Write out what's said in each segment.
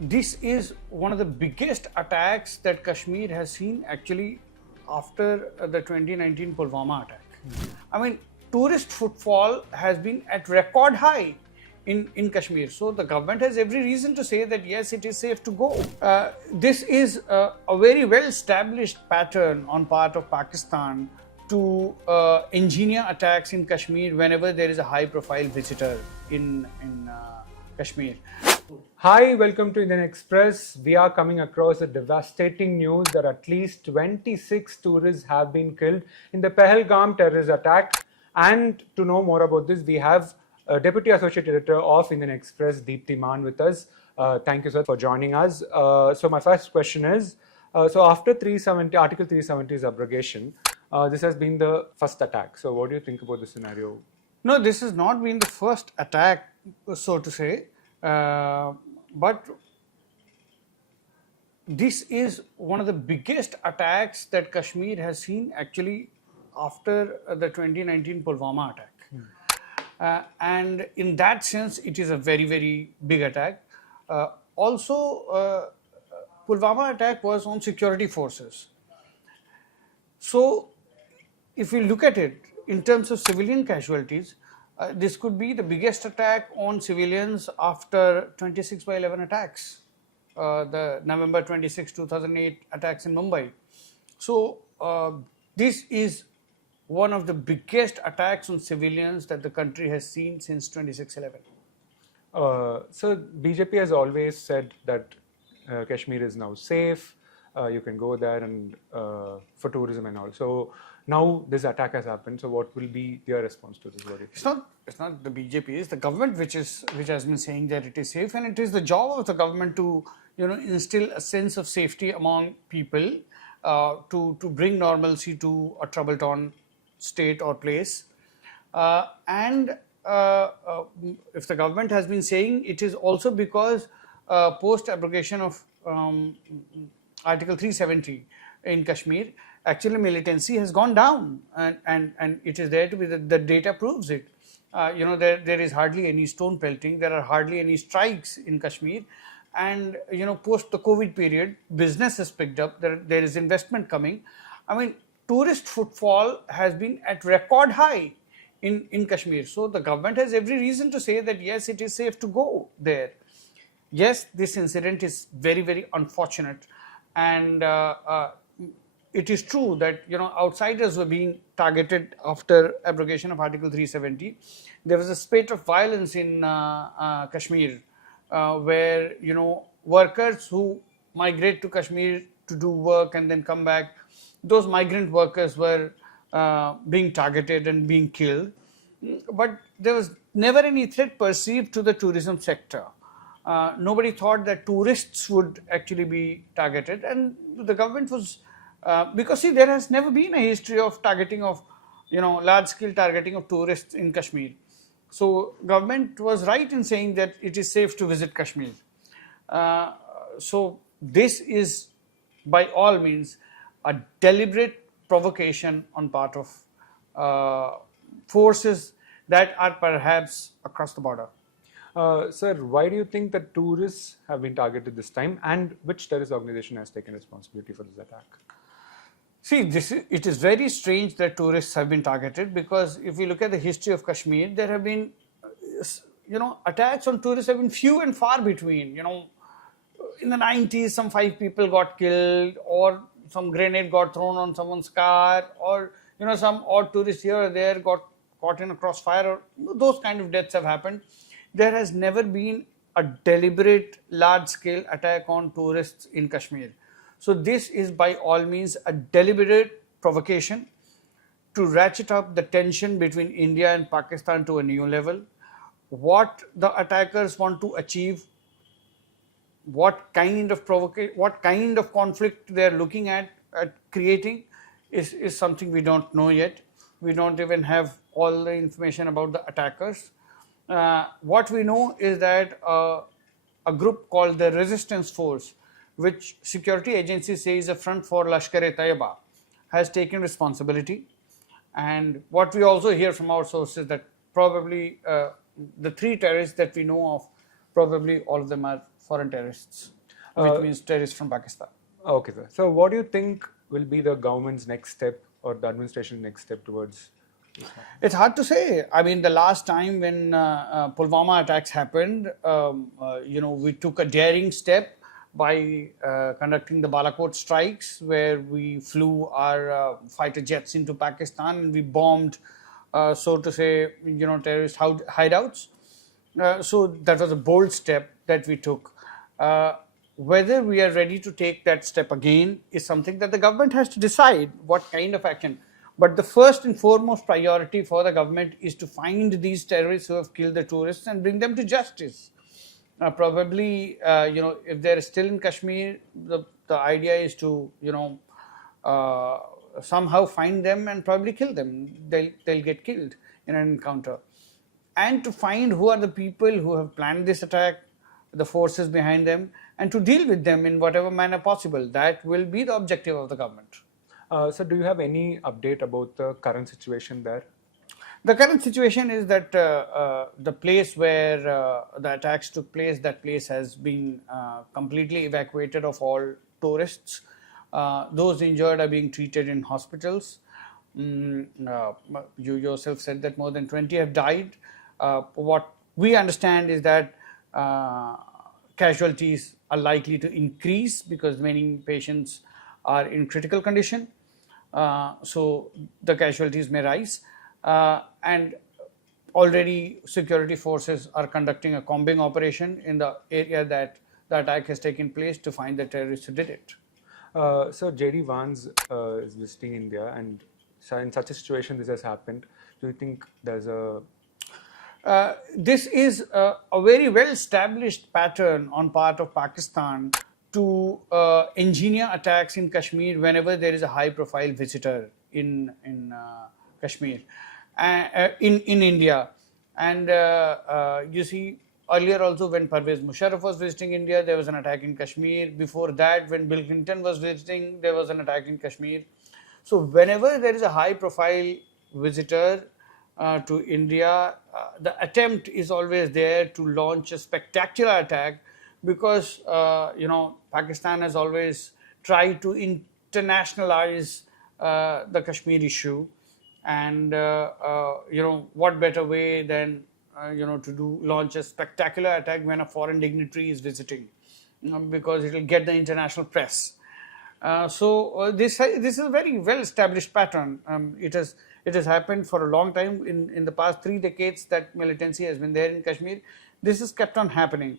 This is one of the biggest attacks that Kashmir has seen actually after the 2019 Pulwama attack. I mean, tourist footfall has been at record high in Kashmir. So the government has every reason to say that yes, it is safe to go. This is a very well established pattern on part of Pakistan to engineer attacks in Kashmir whenever there is a high profile visitor in Kashmir. Hi, welcome to Indian Express. We are coming across a devastating news that at least 26 tourists have been killed in the Pahalgam terrorist attack. And to know more about this, we have Deputy Associate Editor of Indian Express, Deeptiman, with us. Thank you, sir, for joining us. So my first question is, so after Article 370's abrogation, this has been the first attack. So what do you think about the scenario? No, this has not been the first attack, so to say. But this is one of the biggest attacks that Kashmir has seen actually after the 2019 Pulwama attack. And in that sense, it is a very, very big attack. Also, Pulwama attack was on security forces. So, if we look at it in terms of civilian casualties, this could be the biggest attack on civilians after 26/11 attacks, the November 26, 2008 attacks in Mumbai. So, this is one of the biggest attacks on civilians that the country has seen since 26/11. So BJP has always said that Kashmir is now safe. You can go there and for tourism and all. So now this attack has happened. So what will be your response to this? It's not the BJP. It's the government which has been saying that it is safe, and it is the job of the government to instill a sense of safety among people, to bring normalcy to a trouble-torn state or place, and if the government has been saying, it is also because post abrogation of Article 370 in Kashmir, actually militancy has gone down, and it is there to be, the data proves it. There is hardly any stone pelting, there are hardly any strikes in Kashmir, and post the COVID period, business has picked up, there is investment coming. I mean, tourist footfall has been at record high in Kashmir. So the government has every reason to say that yes, it is safe to go there. Yes, this incident is very, very unfortunate, and it is true that outsiders were being targeted after abrogation of Article 370. There was a spate of violence in Kashmir, where workers who migrate to Kashmir to do work and then come back, those migrant workers were being targeted and being killed. But there was never any threat perceived to the tourism sector. Nobody thought that tourists would actually be targeted, and the government was because see, there has never been a history of targeting of large-scale targeting of tourists in Kashmir. So government was right in saying that it is safe to visit Kashmir. So this is by all means a deliberate provocation on part of forces that are perhaps across the border. Sir, why do you think that tourists have been targeted this time, and which terrorist organization has taken responsibility for this attack? See, it is very strange that tourists have been targeted, because if we look at the history of Kashmir, there have been, attacks on tourists have been few and far between. In the 90s, some 5 people got killed, or some grenade got thrown on someone's car, or some odd tourist here or there got caught in a crossfire, or those kind of deaths have happened. There has never been a deliberate large-scale attack on tourists in Kashmir. So this is by all means a deliberate provocation to ratchet up the tension between India and Pakistan to a new level. What the attackers want to achieve, what kind of conflict they are looking at creating is something we don't know yet. We don't even have all the information about the attackers. What we know is that a group called the Resistance Force, which security agencies say is a front for Lashkar-e-Taiba, has taken responsibility. And what we also hear from our sources that probably the 3 terrorists that we know of, probably all of them are foreign terrorists, which means terrorists from Pakistan. Okay, sir. So, what do you think will be the government's next step or the administration's next step towards this? It's hard to say. I mean, the last time when Pulwama attacks happened, we took a daring step by conducting the Balakot strikes, where we flew our fighter jets into Pakistan and we bombed, so to say, terrorist hideouts. So that was a bold step that we took. Whether we are ready to take that step again is something that the government has to decide what kind of action. But the first and foremost priority for the government is to find these terrorists who have killed the tourists and bring them to justice. Probably, if they're still in Kashmir, the idea is to, somehow find them and probably kill them. They'll get killed in an encounter. And to find who are the people who have planned this attack, the forces behind them, and to deal with them in whatever manner possible. That will be the objective of the government. So, do you have any update about the current situation there? The current situation is that the place where the attacks took place, that place has been completely evacuated of all tourists. Those injured are being treated in hospitals. You yourself said that more than 20 have died. What we understand is that casualties are likely to increase because many patients are in critical condition. So the casualties may rise. And already security forces are conducting a combing operation in the area that the attack has taken place to find the terrorists who did it. So J.D. Vance is visiting India, and so in such a situation this has happened. Do you think there's a... This is a very well established pattern on part of Pakistan to engineer attacks in Kashmir whenever there is a high profile visitor in Kashmir, in India. And you see, earlier also when Pervez Musharraf was visiting India, there was an attack in Kashmir. Before that, when Bill Clinton was visiting, there was an attack in Kashmir. So whenever there is a high profile visitor to India, the attempt is always there to launch a spectacular attack, because Pakistan has always tried to internationalize the Kashmir issue, and what better way than to launch a spectacular attack when a foreign dignitary is visiting, because it will get the international press. This is a very well established pattern. It has happened for a long time. In the past 3 decades that militancy has been there in Kashmir, this has kept on happening.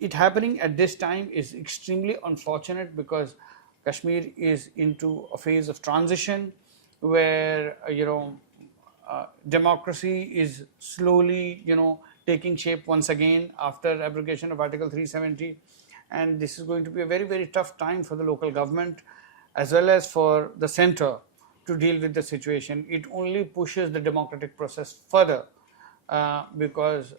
It happening at this time is extremely unfortunate, because Kashmir is into a phase of transition where democracy is slowly taking shape once again after abrogation of Article 370, and this is going to be a very, very tough time for the local government as well as for the center to deal with the situation. It only pushes the democratic process further, because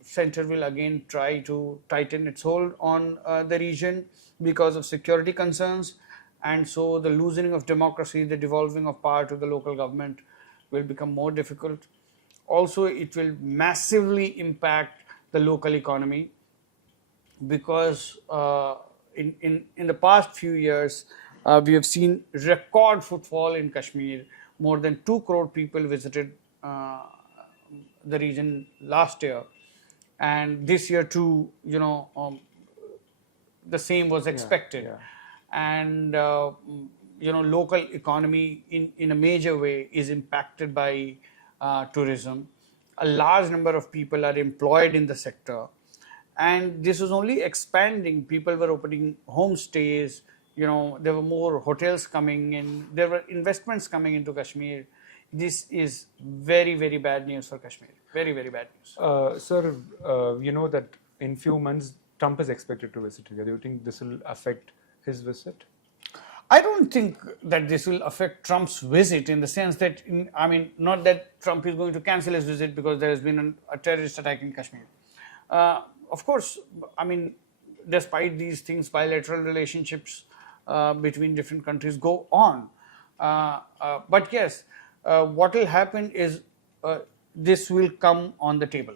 center will again try to tighten its hold on the region because of security concerns, and so the loosening of democracy, the devolving of power to the local government will become more difficult. Also, it will massively impact the local economy, because in the past few years we have seen record footfall in Kashmir. More than 2 crore people visited the region last year, and this year too, the same was expected. Yeah. And local economy in a major way is impacted by tourism. A large number of people are employed in the sector, and this was only expanding. People were opening homestays, there were more hotels coming in, there were investments coming into Kashmir. This is very, very bad news for Kashmir. Very, very bad news. Sir, you know that in few months Trump is expected to visit India. Do you think this will affect his visit? I don't think that this will affect Trump's visit, in the sense that, not that Trump is going to cancel his visit because there has been a terrorist attack in Kashmir. Of course, despite these things, bilateral relationships between different countries go on. But yes, what will happen is this will come on the table.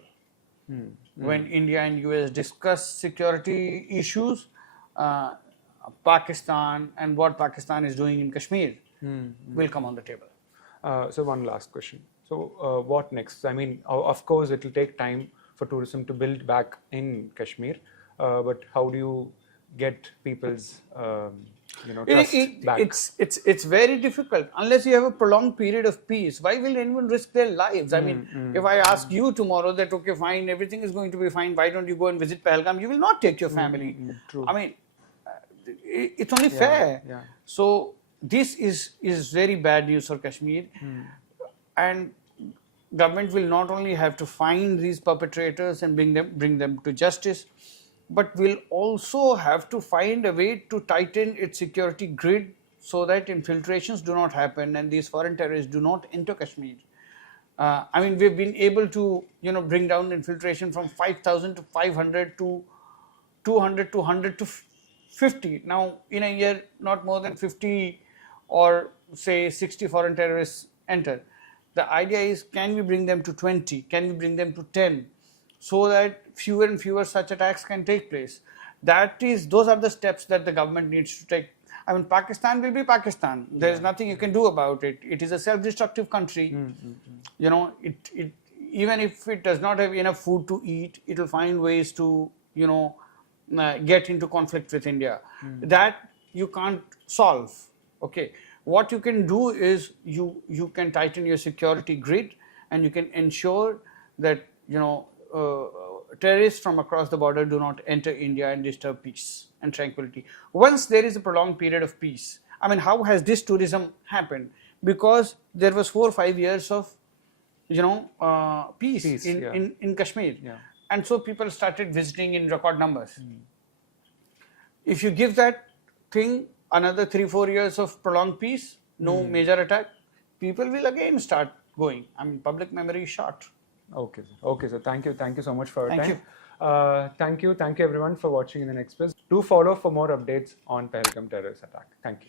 when India and US discuss security issues, Pakistan and what Pakistan is doing in Kashmir will come on the table. So one last question. So what next? I mean, of course, it will take time for tourism to build back in Kashmir, but how do you get people's trust back? It's very difficult unless you have a prolonged period of peace. Why will anyone risk their lives? I mean, if I ask you tomorrow that okay, fine, everything is going to be fine, why don't you go and visit Pahalgam? You will not take your family. True. I mean, it's only fair. Yeah. So this is very bad news for Kashmir, and government will not only have to find these perpetrators and bring them to justice, but will also have to find a way to tighten its security grid so that infiltrations do not happen and these foreign terrorists do not enter Kashmir. I mean, we've been able to bring down infiltration from 5,000 to 500 to 200 to 100 to 50. Now, in a year, not more than 50 or say 60 foreign terrorists enter. The idea is, can we bring them to 20? Can we bring them to 10? So that fewer and fewer such attacks can take place. Those are the steps that the government needs to take. I mean, Pakistan will be Pakistan. There is nothing you can do about it. It is a self-destructive country. Even if it does not have enough food to eat, it will find ways to get into conflict with India. That you can't solve. Okay, what you can do is you can tighten your security grid, and you can ensure that terrorists from across the border do not enter India and disturb peace and tranquility. Once there is a prolonged period of peace, I mean, how has this tourism happened? Because there was 4 or 5 years of peace in Kashmir, and so people started visiting in record numbers. If you give that thing another 3-4 years of prolonged peace, no major attack, people will again start going. I mean, public memory is short. Okay, sir. Thank you so much for your Thank time. Thank you everyone for watching in the next Express. Do follow for more updates on Pahalgam terrorist attack. Thank you.